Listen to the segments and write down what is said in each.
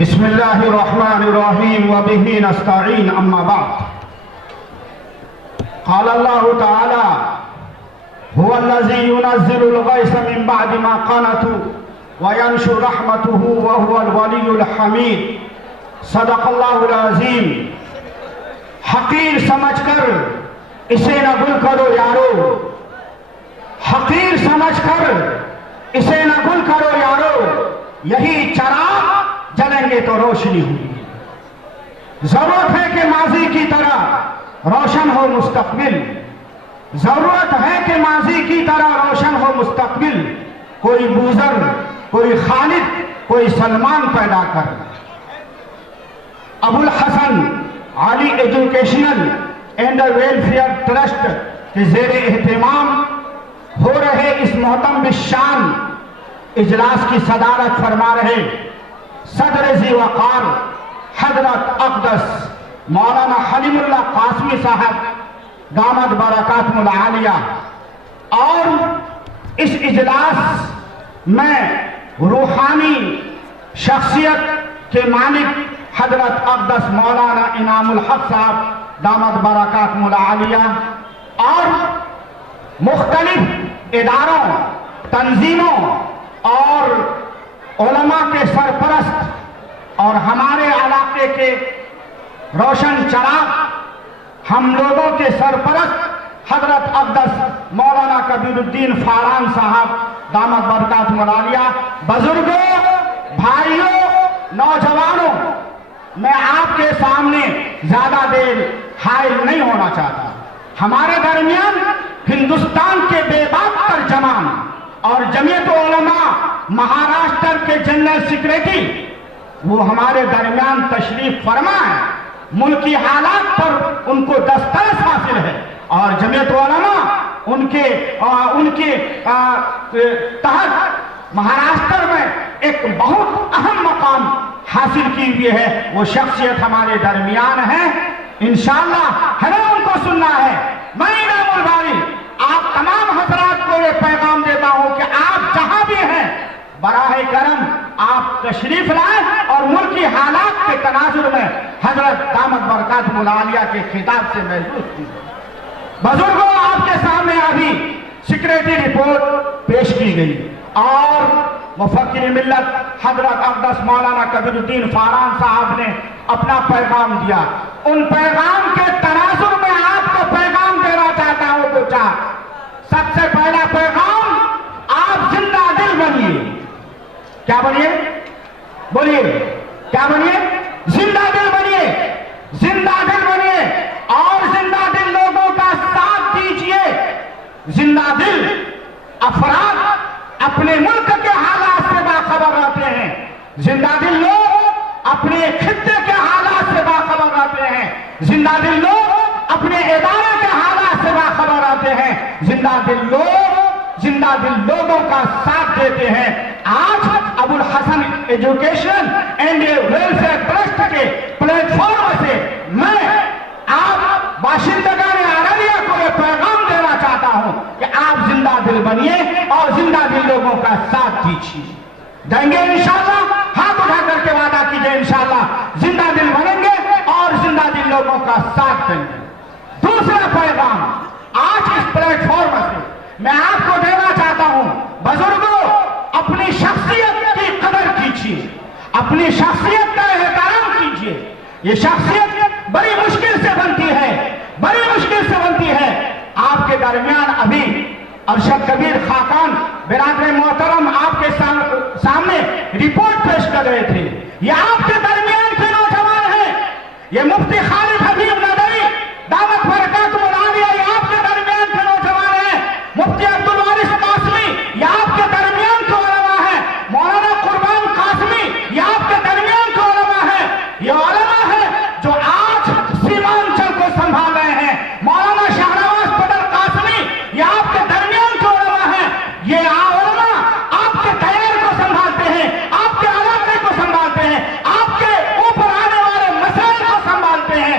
بسم اللہ الرحمن الرحیم وبہ نستعین اما بعد قال اللہ تعالی هو الذی ينزل الغیث من بعد ما قنطوا وینشر رحمته وهو الولی الحمید صدق اللہ العظیم۔ حقیر سمجھ کر اسے نہ گل کرو یارو، حقیر سمجھ کر اسے نہ گل کرو یارو، یہی چراغ جلیں گے تو روشنی ہوگی۔ ضرورت ہے کہ ماضی کی طرح روشن ہو مستقبل، ضرورت ہے کہ ماضی کی طرح روشن ہو مستقبل، کوئی بوزر، کوئی خالد، کوئی سلمان پیدا کر۔ ابو الحسن علی ایجوکیشنل اینڈ ویلفیئر ٹرسٹ کے زیر اہتمام ہو رہے اس محترم بالشان اجلاس کی صدارت فرما رہے صدر ذی وقار حضرت اقدس مولانا حلیم اللہ قاسمی صاحب دامت برکاتہم العالیہ، اور اس اجلاس میں روحانی شخصیت کے مالک حضرت اقدس مولانا انعام الحق صاحب دامت برکاتہم العالیہ، اور مختلف اداروں، تنظیموں اور علماء کے سرپرست اور ہمارے علاقے کے روشن چراغ ہم لوگوں کے سرپرست حضرت اقدس مولانا کبیر الدین فاران صاحب دامت برکاتہم العالیہ، بزرگوں، بھائیوں، نوجوانوں، میں آپ کے سامنے زیادہ دیر حائل نہیں ہونا چاہتا۔ ہمارے درمیان ہندوستان کے بے باک ترجمان اور جمعیت علماء مہاراشٹر کے جنرل سیکریٹری وہ ہمارے درمیان تشریف فرما ہے۔ ملکی حالات پر ان کو دسترس حاصل ہے اور جمعیت علماء ان کے تحت مہاراشٹر میں ایک بہت اہم مقام حاصل کی ہوئی ہے، وہ شخصیت ہمارے درمیان ہے۔ انشاءاللہ ہمیں ان کو سننا ہے۔ میں انعام الباری آپ تمام حضرات کو یہ پیغام دیتا ہوں کہ آپ جہاں بھی ہیں براہ کرم آپ تشریف لائیں اور ملکی حالات کے تناظر میں حضرت دامت برکاتہم العالیہ کے خطاب سے محظوظ کیجیے۔ بزرگوں، آپ کے سامنے ابھی سیکریٹری رپورٹ پیش کی گئی اور مفکر ملت حضرت اقدس مولانا کبیر الدین فاران صاحب نے اپنا پیغام دیا۔ ان پیغام کے تناظر میں آپ کو پیغام دینا چاہتا ہوں تو سب سے پہلا پیغام، آپ زندہ دل بنیے۔ کیا بنیے؟ بولیے کیا بنیے؟ زندہ دل بنیے، زندہ دل بنیے اور زندہ دل لوگوں کا ساتھ دیجئے۔ زندہ دل افراد اپنے ملک کے حالات سے باخبر رہتے ہیں، زندہ دل لوگ اپنے خطے کے حالات سے باخبر رہتے ہیں، زندہ دل لوگ اپنے ادارے کے حالات سے باخبر رہتے ہیں، زندہ دل لوگوں کا ساتھ دیتے ہیں۔ آج ابو الحسن ایجوکیشن اینڈ ویلفیئر ٹرسٹ کے پلیٹ فارم سے میں آپ باشندگان ارریہ کو یہ پیغام دینا چاہتا ہوں کہ آپ زندہ دل بنیے اور زندہ دل لوگوں کا ساتھ دیجیے۔ دیں گے انشاءاللہ؟ ہاتھ اٹھا کر کے وعدہ کیجئے انشاءاللہ زندہ دل بنیں گے اور زندہ دل لوگوں کا ساتھ دیں گے۔ دوسرا پیغام آج اس پلیٹ فارم سے میں آپ کو دینا چاہتا ہوں، بزرگوں، اپنی شخصیت کی قدر کیجیے، اپنی شخصیت کا احترام کیجیے۔ یہ شخصیت بڑی مشکل سے بنتی ہے، بڑی مشکل سے بنتی ہے۔ آپ کے درمیان ابھی ارشد کبیر خاقان برادر محترم آپ کے سامنے رپورٹ پیش کر رہے تھے۔ یہ آپ کے درمیان کے نوجوان ہیں، یہ مفتی خالد حبیب ندوی دامت برکاتہم العالیہ، یہ آپ کے درمیان کے نوجوان ہیں۔ مفتی عبدالوارث قاسمی، یہ آپ کے درمیان کے علماء ہیں۔ مولانا قربان قاسمی، یہ آپ کے درمیان کے علماء ہیں۔ یہ علماء ہیں جو آج سیمانچل کو سنبھال رہے ہیں۔ مولانا شہنواز پٹل قاسمی، یہ آپ کے درمیان کے علماء ہیں۔ یہ علماء آپ کے تیار کو سنبھالتے ہیں، آپ کے علاقے کو سنبھالتے ہیں، آپ کے اوپر آنے والے مسائل کو سنبھالتے ہیں۔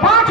5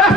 10